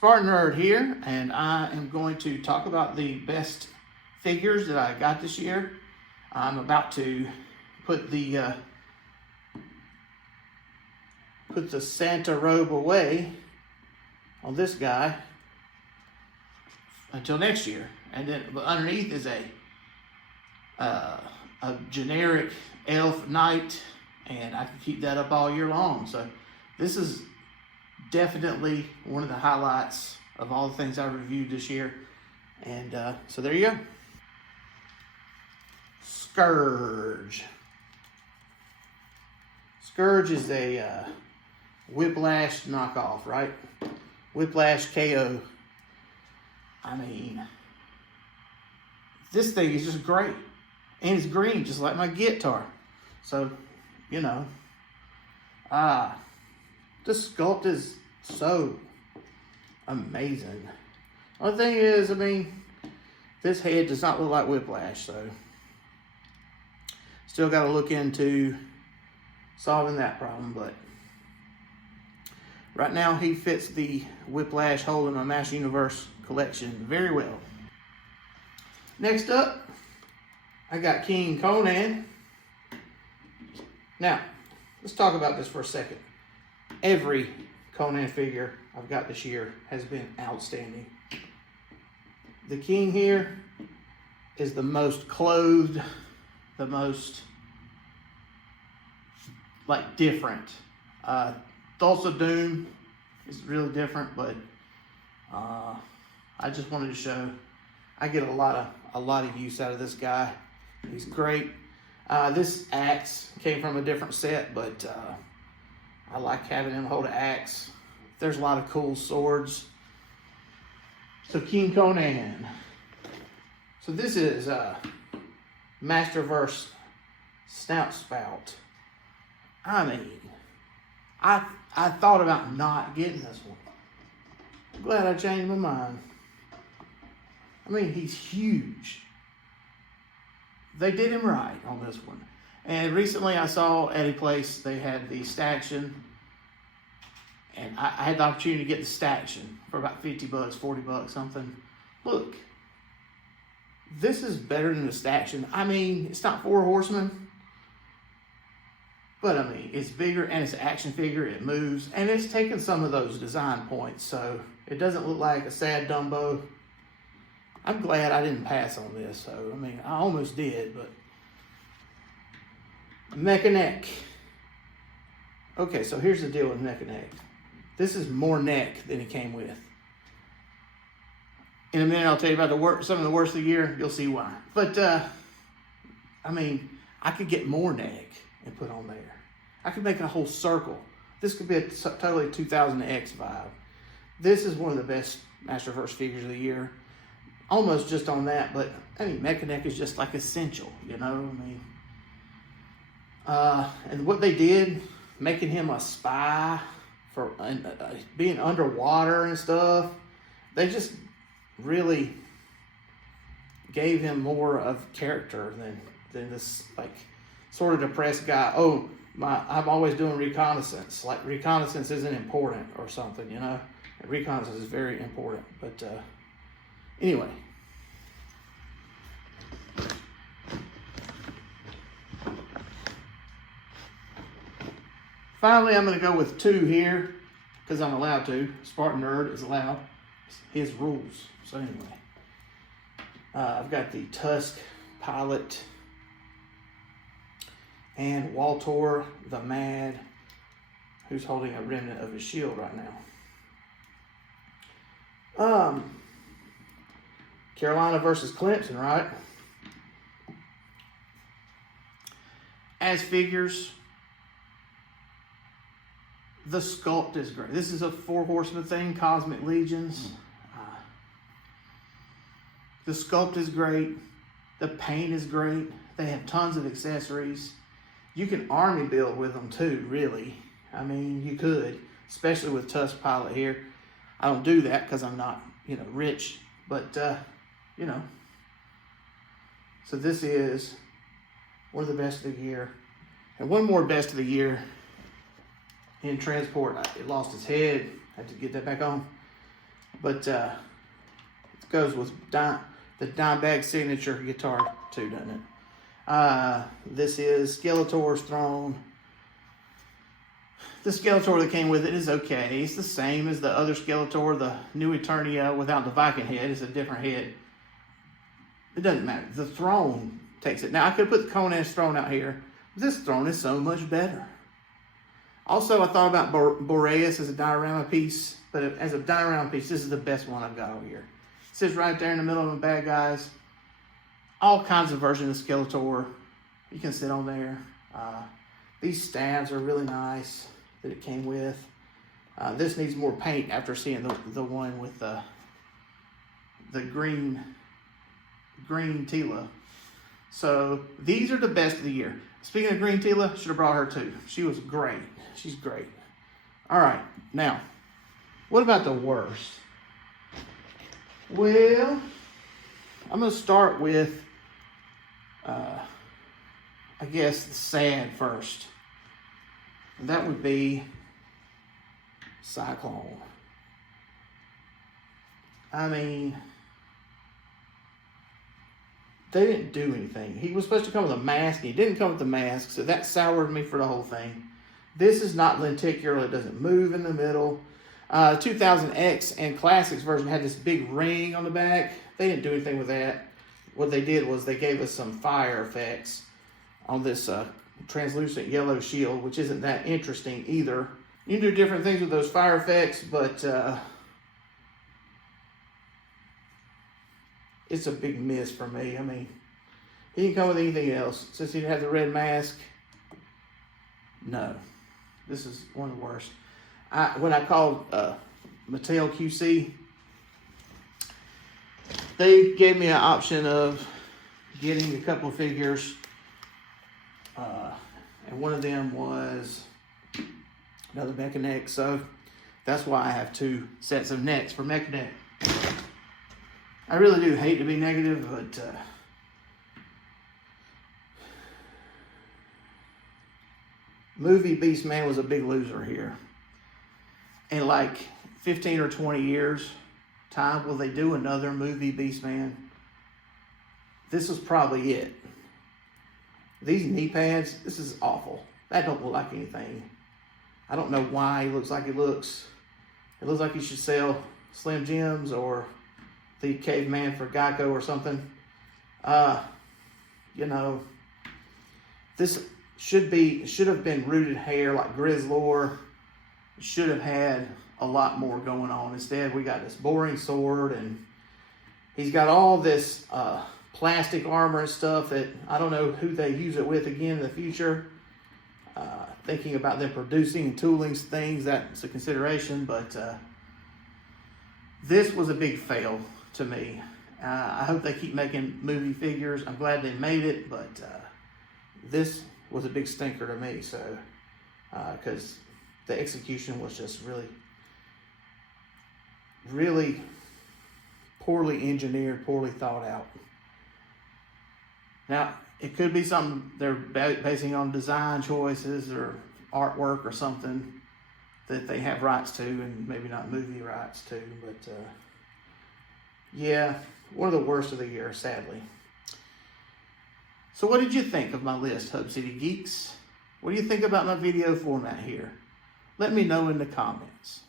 SpartanNerd here, and I am going to talk about the best figures that I got this year. I'm about to put the Santa robe away on this guy until next year, and then but underneath is a generic elf knight, and I can keep that up all year long. So this is definitely one of the highlights of all the things I reviewed this year. And so there you go. SSKUR'GE. SSKUR'GE is a Whiplash knockoff, right? Whiplash KO. I mean, this thing is just great. And it's green, just like my guitar. So, you know, the sculpt is so amazing. Only thing is, I mean, this head does not look like Whiplash, so still got to look into solving that problem. But right now, he fits the Whiplash hole in my Master Universe collection very well. Next up, I got King Conan. Now, let's talk about this for a second. Every Conan figure I've got this year has been outstanding. The King here is the most clothed, the most like different. Thulsa Doom is really different, but I just wanted to show I get a lot of use out of this guy. He's great. This axe came from a different set, but I like having him hold an axe. There's a lot of cool swords. So King Conan. So this is MASTERVERSE SNOUT SPOUT. I mean, I thought about not getting this one. I'm glad I changed my mind. I mean, he's huge. They did him right on this one. And recently I saw at a place they had the Staction, and I had the opportunity to get the Staction for about 50 bucks, 40 bucks, something. Look, this is better than the Staction. I mean, it's not 4 horsemen, but I mean, it's bigger and it's an action figure, it moves, and it's taken some of those design points, so it doesn't look like a sad Dumbo. I'm glad I didn't pass on this, so I mean, I almost did, but Mekaneck. Okay, so here's the deal with Mekaneck. This is more neck than he came with. In a minute, I'll tell you about some of the worst of the year. You'll see why. But, I mean, I could get more neck and put on there. I could make a whole circle. This could be a totally 2000X vibe. This is one of the best Masterverse figures of the year. Almost just on that, but I mean, Mekaneck is just like essential, you know? I mean, and what they did, making him a spy for being underwater and stuff, they just really gave him more of character than this like sort of depressed guy. Oh, I'm always doing reconnaissance. Like reconnaissance isn't important or something, you know? And reconnaissance is very important, but anyway. Finally, I'm going to go with 2 here because I'm allowed to. SpartanNerd is allowed. It's his rules. So anyway, I've got the Tusk Pilot and Waltor the Mad, who's holding a remnant of his shield right now. Carolina versus Clemson, right? As figures, the sculpt is great. This is a 4 horseman thing, Cosmic Legions. The sculpt is great. The paint is great. They have tons of accessories. You can army build with them too, really. I mean, you could, especially with Tusk Pilot here. I don't do that because I'm not, you know, rich, but, you know. So this is one of the best of the year. And one more best of the year in transport. It lost its head. Had to get that back on. But it goes with the Dimebag signature guitar too, doesn't it? This is Skeletor's throne. The Skeletor that came with it is okay. It's the same as the other Skeletor, the new Eternia without the Viking head. It's a different head. It doesn't matter. The throne takes it. Now, I could put Conan's throne out here. But this throne is so much better. Also, I thought about Boreas as a diorama piece. But as a diorama piece, this is the best one I've got over here. It sits right there in the middle of the bad guys. All kinds of versions of Skeletor. You can sit on there. These stabs are really nice that it came with. This needs more paint after seeing the one with the green Tila. So these are the best of the year. Speaking of green Tila, should have brought her too. She was great. She's great. All right, now, what about the worst? Well, I'm going to start with, I guess, the sad first. And that would be Syclone. I mean, they didn't do anything. He was supposed to come with a mask. He didn't come with the mask, so that soured me for the whole thing. This is not lenticular. It doesn't move in the middle. 2000X and Classics version had this big ring on the back. They didn't do anything with that. What they did was they gave us some fire effects on this translucent yellow shield, which isn't that interesting either. You can do different things with those fire effects, but it's a big miss for me. I mean, he didn't come with anything else. Since he didn't have the red mask, no. This is one of the worst. When I called Mattel QC, they gave me an option of getting a couple of figures. And one of them was another Mekaneck. So that's why I have 2 sets of necks for Mekaneck. I really do hate to be negative, but movie Beastman was a big loser here. In like 15 or 20 years time, will they do another movie Beastman? This is probably it. These knee pads, this is awful. That don't look like anything. I don't know why he looks like he looks. It looks like he should sell Slim Jims or the Caveman for Geico or something. You know, this should have been rooted hair like Grizzlor. Should have had a lot more going on. Instead, we got this boring sword, and he's got all this plastic armor and stuff that I don't know who they use it with again in the future. Thinking about them producing and tooling things, that's a consideration, but this was a big fail to me. I hope they keep making movie figures. I'm glad they made it, but this was a big stinker to me. So, because the execution was just really poorly engineered, poorly thought out. Now, it could be something they're basing on design choices or artwork or something that they have rights to, and maybe not movie rights to, but yeah, one of the worst of the year, sadly. So what did you think of my list, Hub City Geeks? What do you think about my video format here? Let me know in the comments.